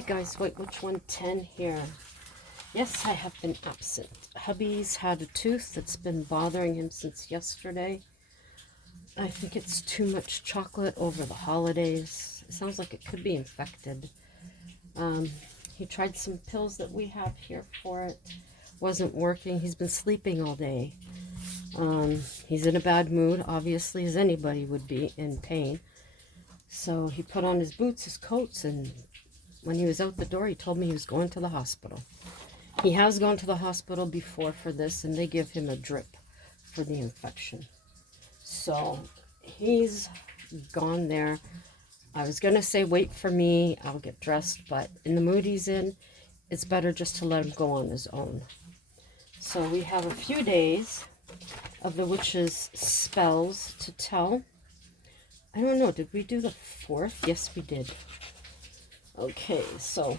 Hi guys, White Witch 110 here. Yes, I have been absent. Hubby's had a tooth that's been bothering him since yesterday. I think it's too much chocolate over the holidays. It sounds like it could be infected. He tried some pills that we have here for it. Wasn't working. He's been sleeping all day. He's in a bad mood, obviously, as anybody would be in pain. So he put on his boots, his coats, and when he was out the door, he told me he was going to the hospital. He has gone to the hospital before for this, and they give him a drip for the infection. So he's gone there. I was going to say wait for me, I'll get dressed, but in the mood he's in, it's better just to let him go on his own. So we have a few days of the witch's spells to tell. I don't know, did we do the 4th? Yes, we did. Okay, so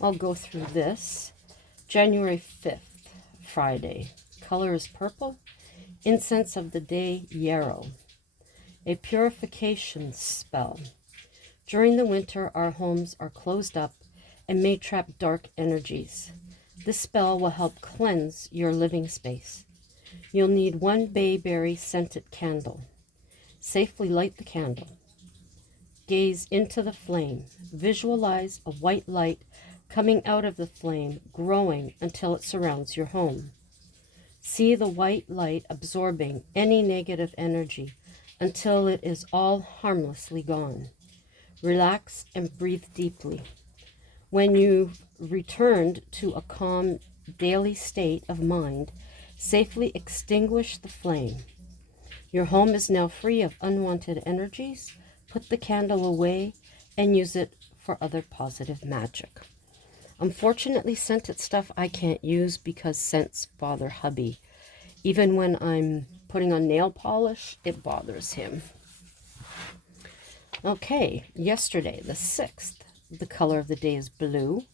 I'll go through this. January 5th, Friday. Color is purple. Incense of the day, yarrow. A purification spell. During the winter, our homes are closed up and may trap dark energies. This spell will help cleanse your living space. You'll need 1 bayberry scented candle. Safely light the candle. Gaze into the flame. Visualize a white light coming out of the flame, growing until it surrounds your home. See the white light absorbing any negative energy until it is all harmlessly gone. Relax and breathe deeply. When you've returned to a calm daily state of mind, safely extinguish the flame. Your home is now free of unwanted energies. Put the candle away and use it for other positive magic. Unfortunately, scented stuff I can't use because scents bother hubby. Even when I'm putting on nail polish, it bothers him. Okay, yesterday, the 6th, the color of the day is blue,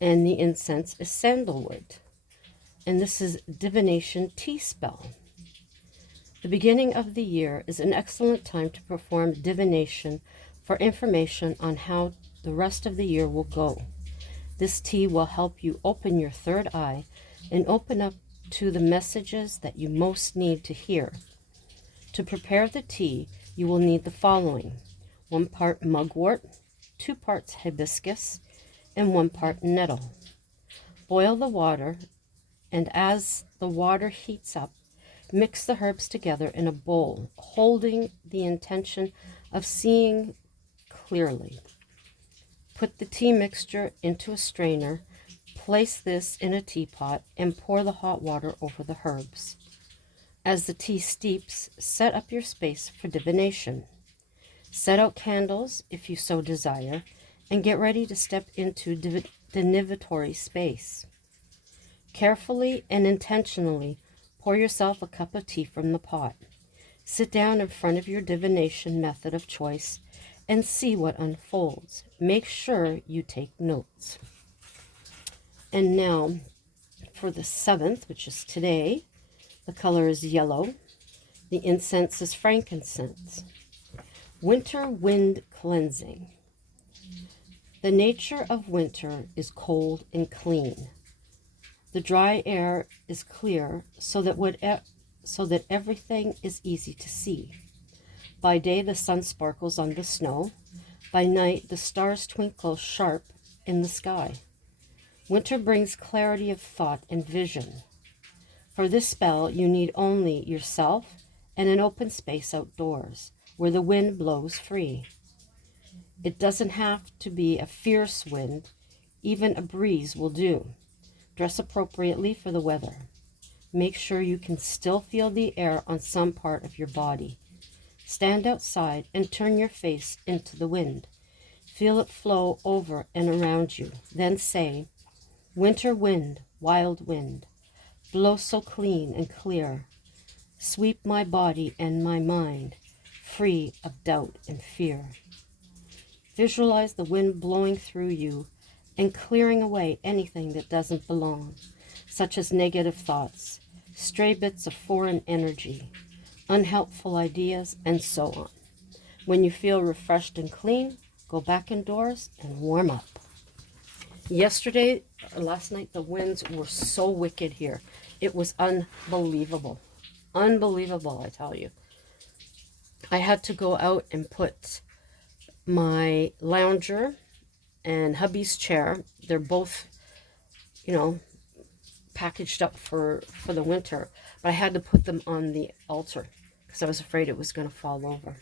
and the incense is sandalwood. And this is divination tea spell. The beginning of the year is an excellent time to perform divination for information on how the rest of the year will go. This tea will help you open your third eye and open up to the messages that you most need to hear. To prepare the tea, you will need the following: 1 part mugwort, 2 parts hibiscus, and 1 part nettle. Boil the water, and as the water heats up, mix the herbs together in a bowl, holding the intention of seeing clearly. Put the tea mixture into a strainer, place this in a teapot, and pour the hot water over the herbs. As the tea steeps, set up your space for divination. Set out candles if you so desire, and get ready to step into divinatory space. Carefully and intentionally pour yourself a cup of tea from the pot. Sit down in front of your divination method of choice and see what unfolds. Make sure you take notes. And now for the 7th, which is today, the color is yellow. The incense is frankincense. Winter wind cleansing. The nature of winter is cold and clean. The dry air is clear so that everything is easy to see. By day, the sun sparkles on the snow. By night, the stars twinkle sharp in the sky. Winter brings clarity of thought and vision. For this spell, you need only yourself and an open space outdoors where the wind blows free. It doesn't have to be a fierce wind. Even a breeze will do. Dress appropriately for the weather. Make sure you can still feel the air on some part of your body. Stand outside and turn your face into the wind. Feel it flow over and around you. Then say, "Winter wind, wild wind, blow so clean and clear. Sweep my body and my mind, free of doubt and fear." Visualize the wind blowing through you and clearing away anything that doesn't belong, such as negative thoughts, stray bits of foreign energy, unhelpful ideas, and so on. When you feel refreshed and clean, go back indoors and warm up. Last night, the winds were so wicked here. It was unbelievable. Unbelievable, I tell you. I had to go out and put my lounger and hubby's chair. They're both, you know, packaged up for the winter. But I had to put them on the altar because I was afraid it was going to fall over.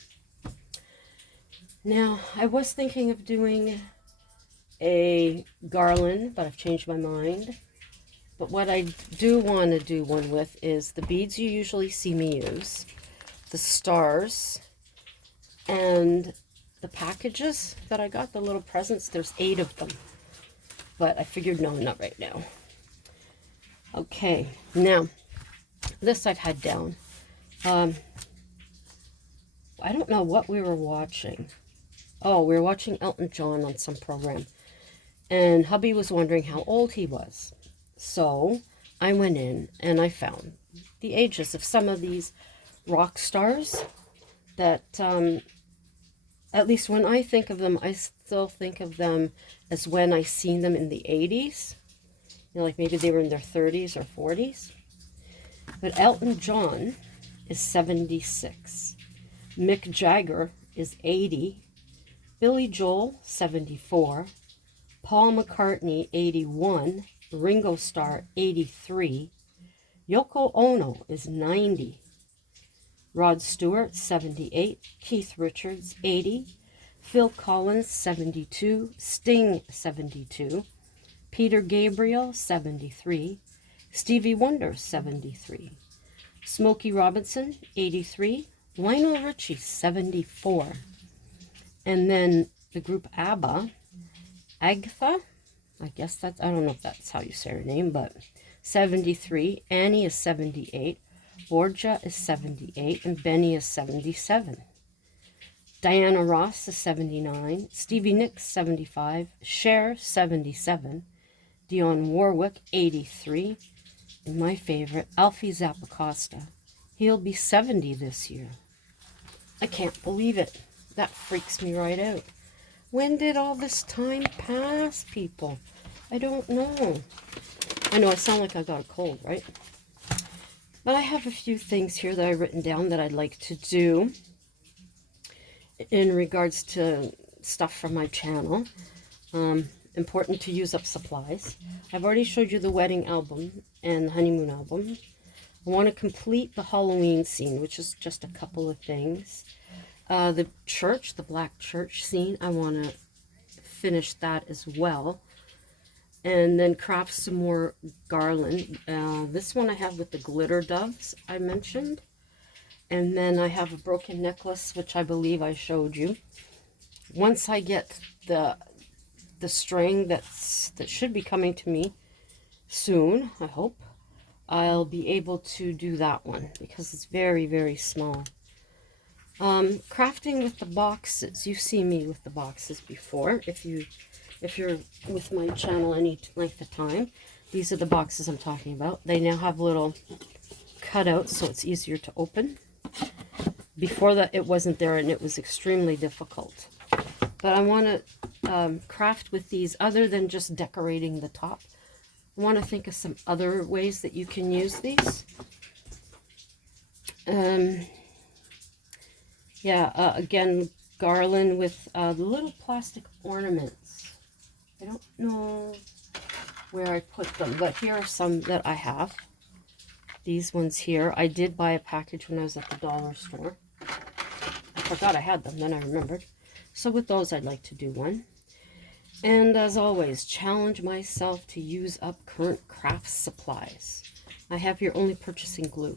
Now, I was thinking of doing a garland, but I've changed my mind. But what I do want to do one with is the beads you usually see me use, the stars, and the packages that I got, the little presents. There's 8 of them. But I figured, no, not right now. Okay, now, this I've had down. I don't know what we were watching. Oh, we were watching Elton John on some program. And hubby was wondering how old he was. So I went in and I found the ages of some of these rock stars that, at least when I think of them, I still think of them as when I seen them in the 80s. You know, like maybe they were in their 30s or 40s. But Elton John is 76. Mick Jagger is 80. Billy Joel, 74. Paul McCartney, 81. Ringo Starr, 83. Yoko Ono is 90. Rod Stewart, 78. Keith Richards, 80. Phil Collins, 72. Sting, 72. Peter Gabriel, 73. Stevie Wonder, 73. Smokey Robinson, 83. Lionel Richie, 74. And then the group ABBA, Agatha, I guess that's, I don't know if that's how you say her name, but 73. Annie is 78. Borgia is 78. And Benny is 77. Diana Ross is 79. Stevie Nicks, 75. Cher, 77. Dionne Warwick, 83. And my favorite, Alfie Zappacosta. He'll be 70 this year. I can't believe it. That freaks me right out. When did all this time pass, people? I don't know. I know I sound like I got a cold, right? But I have a few things here that I've written down that I'd like to do in regards to stuff from my channel. Important to use up supplies. I've already showed you the wedding album and the honeymoon album. I want to complete the Halloween scene, which is just a couple of things. The church, the black church scene, I want to finish that as well. And then craft some more garland. This one I have with the glitter doves I mentioned. And then I have a broken necklace, which I believe I showed you. Once I get the string that should be coming to me soon, I hope, I'll be able to do that one because it's very, very small. Crafting with the boxes. You've seen me with the boxes before. If you're with my channel any length of time, these are the boxes I'm talking about. They now have little cutouts, so it's easier to open. Before that, it wasn't there, and it was extremely difficult. But I want to craft with these other than just decorating the top. I want to think of some other ways that you can use these. Again, garland with the little plastic ornaments. I don't know where I put them, but here are some that I have. These ones here. I did buy a package when I was at the dollar store. I forgot I had them, then I remembered. So with those, I'd like to do one. And as always, challenge myself to use up current craft supplies. I have here only purchasing glue.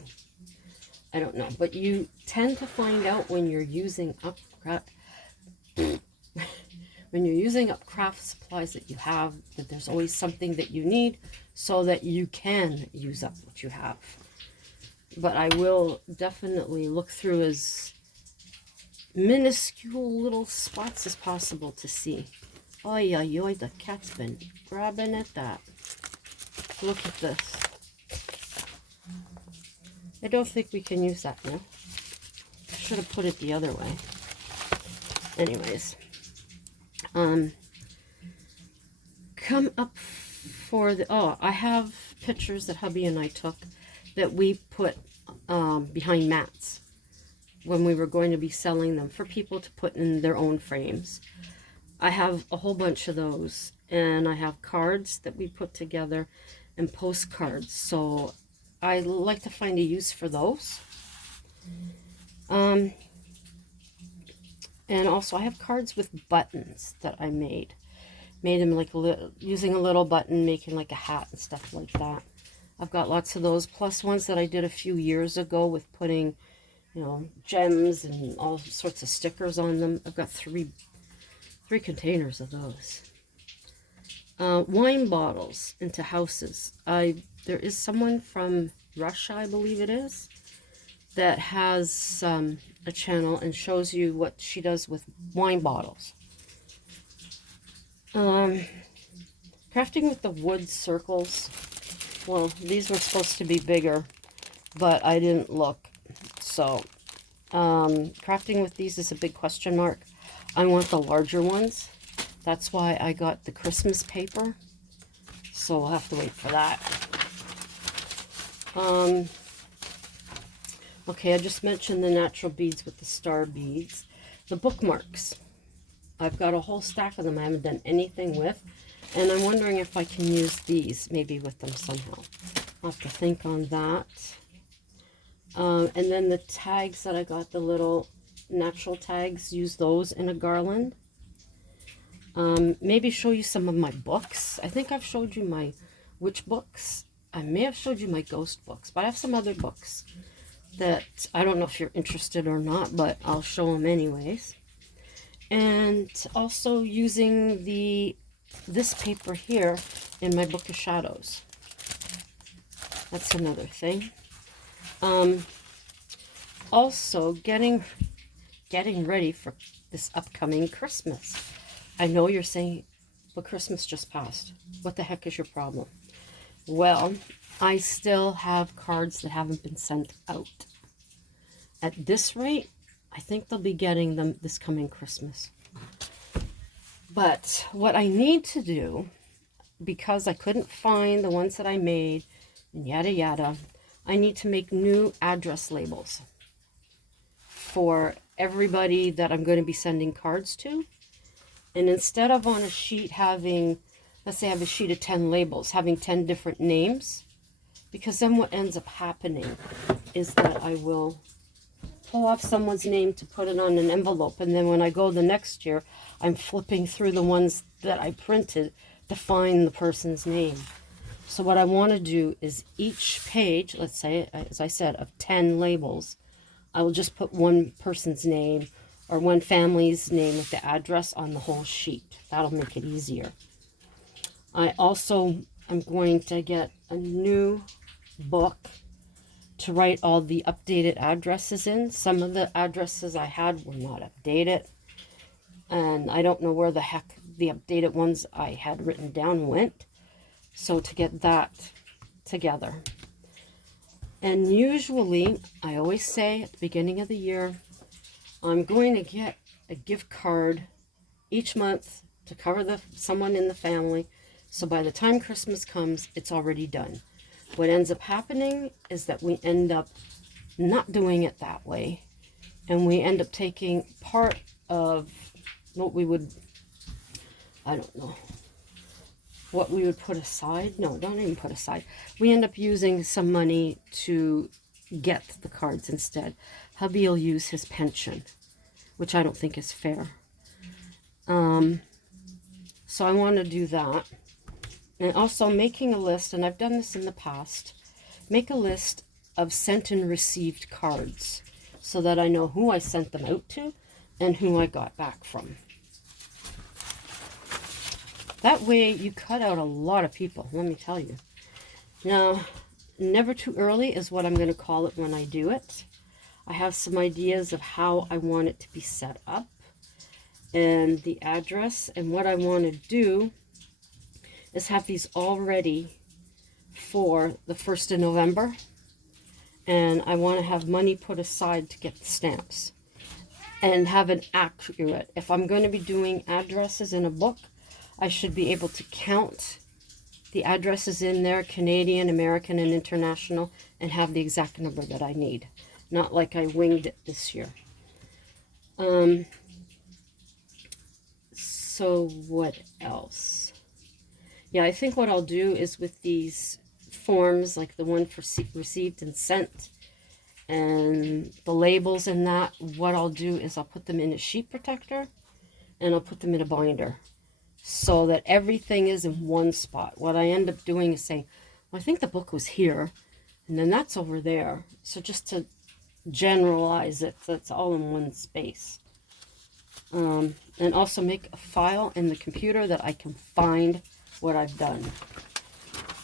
I don't know, but you tend to find out when you're using up craft supplies that you have, that there's always something that you need so that you can use up what you have. But I will definitely look through as minuscule little spots as possible to see. Oy, oy, oy, the cat's been grabbing at that. Look at this. I don't think we can use that now. I should have put it the other way. Anyways, Come up for the, oh, I have pictures that hubby and I took that we put behind mats when we were going to be selling them for people to put in their own frames. I have a whole bunch of those, and I have cards that we put together and postcards, so I like to find a use for those. And also I have cards with buttons that I made them like using a little button, making like a hat and stuff like that. I've got lots of those, plus ones that I did a few years ago with putting, you know, gems and all sorts of stickers on them. I've got three containers of those. Wine bottles into houses. There is someone from Russia, I believe it is, that has a channel and shows you what she does with wine bottles. Crafting with the wood circles. Well, these were supposed to be bigger, but I didn't look. So, crafting with these is a big question mark. I want the larger ones. That's why I got the Christmas paper. So we'll have to wait for that. Okay, I just mentioned the natural beads with the star beads. The bookmarks. I've got a whole stack of them I haven't done anything with. And I'm wondering if I can use these maybe with them somehow. I'll have to think on that. And then the tags that I got, the little natural tags, use those in a garland. Maybe show you some of my books. I think I've showed you my witch books. I may have showed you my ghost books, but I have some other books that I don't know if you're interested or not, but I'll show them anyways. And also using this paper here in my Book of Shadows. That's another thing. Also getting ready for this upcoming Christmas. I know you're saying, but Christmas just passed. What the heck is your problem? Well, I still have cards that haven't been sent out. At this rate, I think they'll be getting them this coming Christmas. But what I need to do, because I couldn't find the ones that I made, and yada yada, I need to make new address labels for everybody that I'm going to be sending cards to. And instead of on a sheet having, let's say I have a sheet of 10 labels, having 10 different names, because then what ends up happening is that I will pull off someone's name to put it on an envelope, and then when I go the next year, I'm flipping through the ones that I printed to find the person's name. So what I want to do is each page, let's say, as I said, of 10 labels, I will just put one person's name or one family's name with the address on the whole sheet. That'll make it easier. I'm going to get a new book to write all the updated addresses in. Some of the addresses I had were not updated, and I don't know where the heck the updated ones I had written down went. So to get that together. And usually, I always say at the beginning of the year, I'm going to get a gift card each month to cover someone in the family. So by the time Christmas comes, it's already done. What ends up happening is that we end up not doing it that way. And we end up taking part of what we would, I don't know, what we would put aside. No, don't even put aside. We end up using some money to get the cards instead. Hubby will use his pension, which I don't think is fair. So I want to do that. And also making a list, and I've done this in the past, make a list of sent and received cards so that I know who I sent them out to and who I got back from. That way you cut out a lot of people, let me tell you. Now, never too early is what I'm going to call it when I do it. I have some ideas of how I want it to be set up and the address, and what I want to do is have these all ready for the 1st of November, and I want to have money put aside to get the stamps. and have it accurate. If I'm going to be doing addresses in a book, I should be able to count the addresses in there, Canadian, American, and international, and have the exact number that I need. Not like I winged it this year. So what else? Yeah, I think what I'll do is with these forms, like the one for received and sent, and the labels and that, what I'll do is I'll put them in a sheet protector, and I'll put them in a binder, so that everything is in one spot. What I end up doing is saying, well, I think the book was here, and then that's over there. So just to generalize it, so it's all in one space. And also make a file in the computer that I can find what I've done.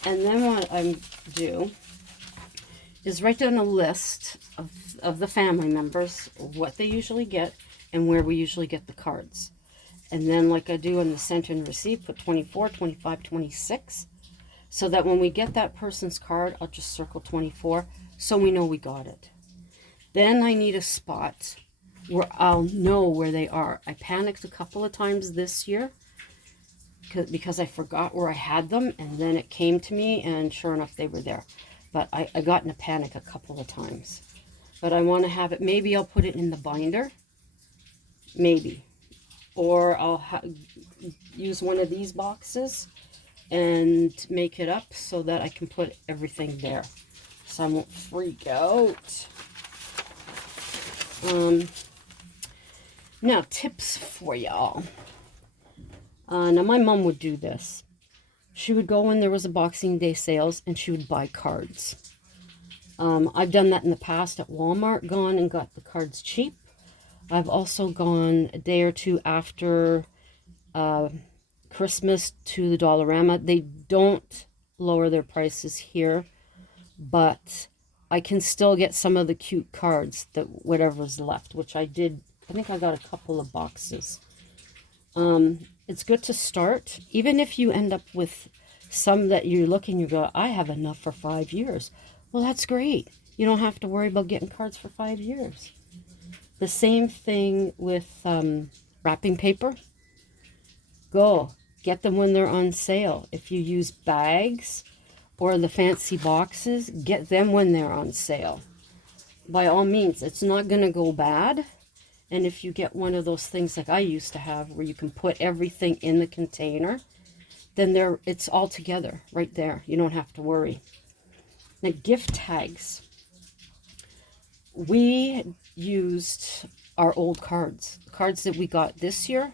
And then what I do is write down a list of the family members, what they usually get, and where we usually get the cards. And then, like I do in the sent and receipt, put 24, 25, 26, so that when we get that person's card, I'll just circle 24, so we know we got it. Then I need a spot where I'll know where they are. I panicked a couple of times this year because I forgot where I had them, and then it came to me, and sure enough, they were there. But I got in a panic a couple of times. But I want to have it, maybe I'll put it in the binder, maybe. Or I'll use one of these boxes and make it up so that I can put everything there, so I won't freak out. Now, tips for y'all. Now, my mom would do this. She would go when there was a Boxing Day sales, and she would buy cards. I've done that in the past at Walmart, gone and got the cards cheap. I've also gone a day or two after Christmas to the Dollarama. They don't lower their prices here, but I can still get some of the cute cards, that whatever's left, which I did. I think I got a couple of boxes. It's good to start, even if you end up with some that you look and you go, I have enough for 5 years. Well, that's great. You don't have to worry about getting cards for 5 years. The same thing with wrapping paper. Go get them when they're on sale. If you use bags or the fancy boxes, get them when they're on sale. By all means, it's not going to go bad. And if you get one of those things like I used to have, where you can put everything in the container, then it's all together right there. You don't have to worry. Now, gift tags. We used our old cards that we got this year.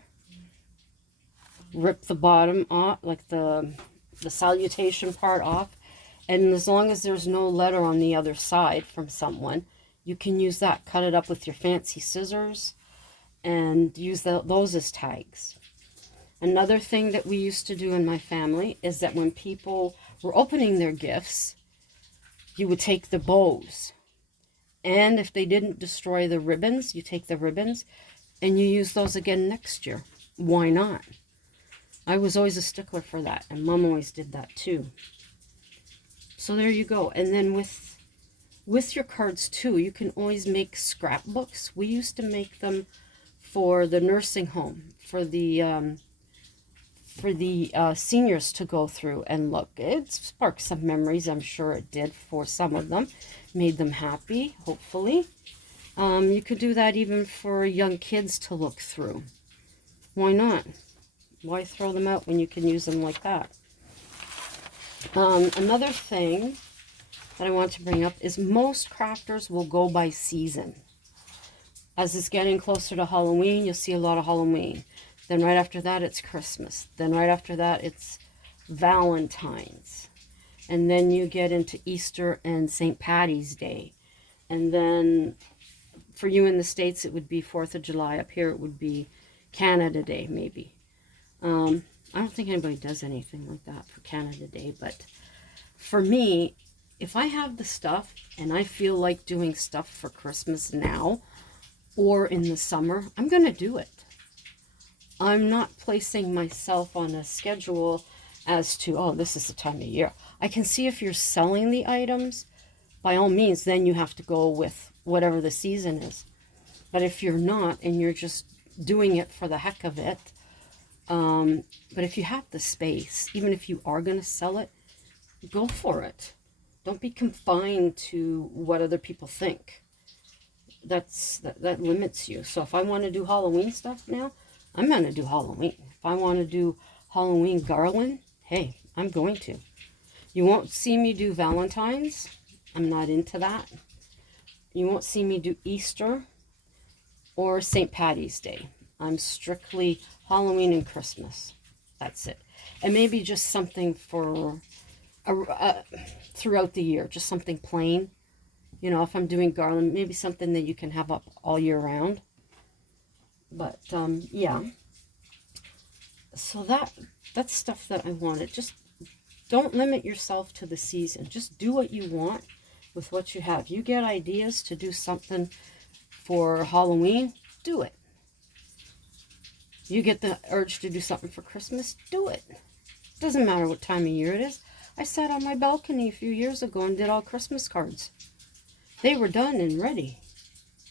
Rip the bottom off, like the salutation part off, and as long as there's no letter on the other side from someone, you can use that. Cut it up with your fancy scissors and use those as tags. Another thing that we used to do in my family is that when people were opening their gifts, you would take the bows, and if they didn't destroy the ribbons, you take the ribbons and you use those again next year. Why not? I was always a stickler for that, and Mom always did that too. So there you go. And then with your cards too, you can always make scrapbooks. We used to make them for the nursing home, for the seniors to go through and look. It sparked some memories, I'm sure it did for some of them. Made them happy, hopefully. You could do that even for young kids to look through. Why not? Why throw them out when you can use them like that? Another thing that I want to bring up is most crafters will go by season. As it's getting closer to Halloween, you'll see a lot of Halloween. Then right after that, it's Christmas. Then right after that, it's Valentine's. And then you get into Easter and St. Patty's Day. And then for you in the States, it would be 4th of July. Up here, it would be Canada Day, maybe. I don't think anybody does anything like that for Canada Day. But for me, if I have the stuff and I feel like doing stuff for Christmas now or in the summer, I'm going to do it. I'm not placing myself on a schedule as to, oh, this is the time of year. I can see if you're selling the items, by all means, then you have to go with whatever the season is. But if you're not and you're just doing it for the heck of it, but if you have the space, even if you are going to sell it, go for it. Don't be confined to what other people think. That limits you. So if I want to do Halloween stuff now, I'm going to do Halloween. If I want to do Halloween garland, hey, I'm going to. You won't see me do Valentine's. I'm not into that. You won't see me do Easter or St. Patty's Day. I'm strictly Halloween and Christmas. That's it. And maybe just something for throughout the year, just something plain. You know, if I'm doing garland, maybe something that you can have up all year round. But yeah. So that's stuff that I wanted. Just don't limit yourself to the season. Just do what you want with what you have. You get ideas to do something for Halloween, do it. You get the urge to do something for Christmas, do it. Doesn't matter what time of year it is. I sat on my balcony a few years ago and did all Christmas cards. They were done and ready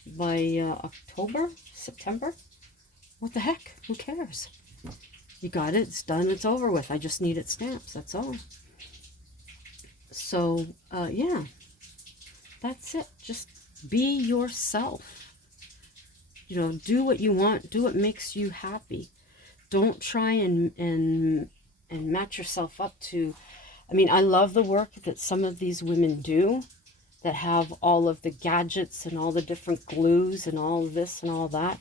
by October, September. What the heck? Who cares? You got it. It's done. It's over with. I just needed stamps. That's all. So, yeah. That's it. Just be yourself. You know, do what you want. Do what makes you happy. Don't try and match yourself up to... I mean, I love the work that some of these women do that have all of the gadgets and all the different glues and all of this and all that.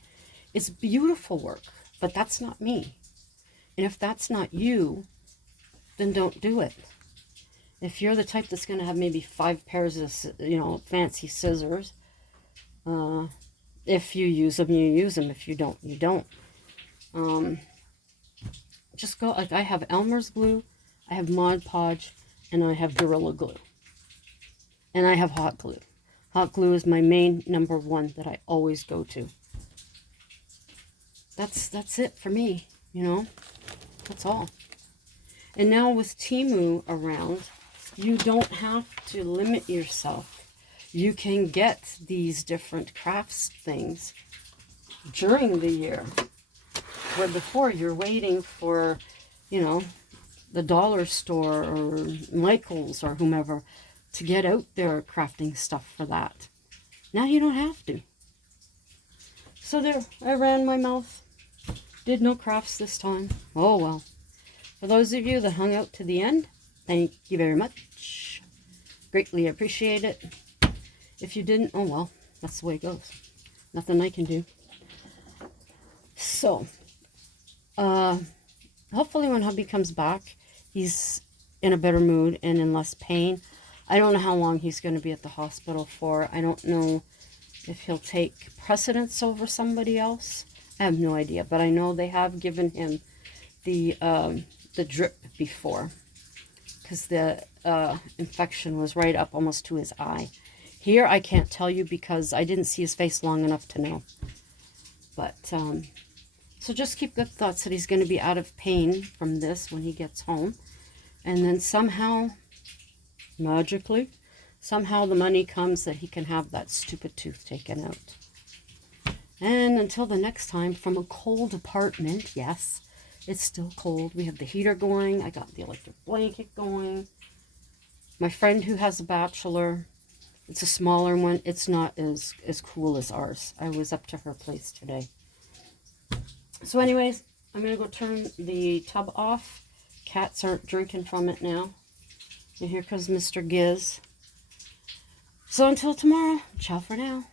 It's beautiful work, but that's not me. And if that's not you, then don't do it. If you're the type that's going to have maybe 5 pairs of, you know, fancy scissors, if you use them, you use them. If you don't, you don't. Just go, like I have Elmer's glue, I have Mod Podge, and I have Gorilla Glue. And I have hot glue. Hot glue is my main #1 that I always go to. That's it for me, you know. That's all. And now with Temu around, you don't have to limit yourself. You can get these different crafts things during the year. Where before you're waiting for, you know, the dollar store or Michael's or whomever to get out their crafting stuff for that. Now you don't have to. So there, I ran my mouth. Did no crafts this time. Oh well. For those of you that hung out to the end, thank you very much. Greatly appreciate it. If you didn't, oh well. That's the way it goes. Nothing I can do. So, hopefully when hubby comes back, he's in a better mood and in less pain. I don't know how long he's going to be at the hospital for. I don't know if he'll take precedence over somebody else. I have no idea, but I know they have given him the drip before because the infection was right up almost to his eye. Here, I can't tell you because I didn't see his face long enough to know. But, so just keep good thoughts that he's going to be out of pain from this when he gets home. And then somehow, magically, somehow the money comes that he can have that stupid tooth taken out. And until the next time, from a cold apartment, yes, it's still cold. We have the heater going. I got the electric blanket going. My friend who has a bachelor, it's a smaller one. It's not as cool as ours. I was up to her place today. So anyways, I'm going to go turn the tub off. Cats aren't drinking from it now. And here comes Mr. Giz. So until tomorrow, ciao for now.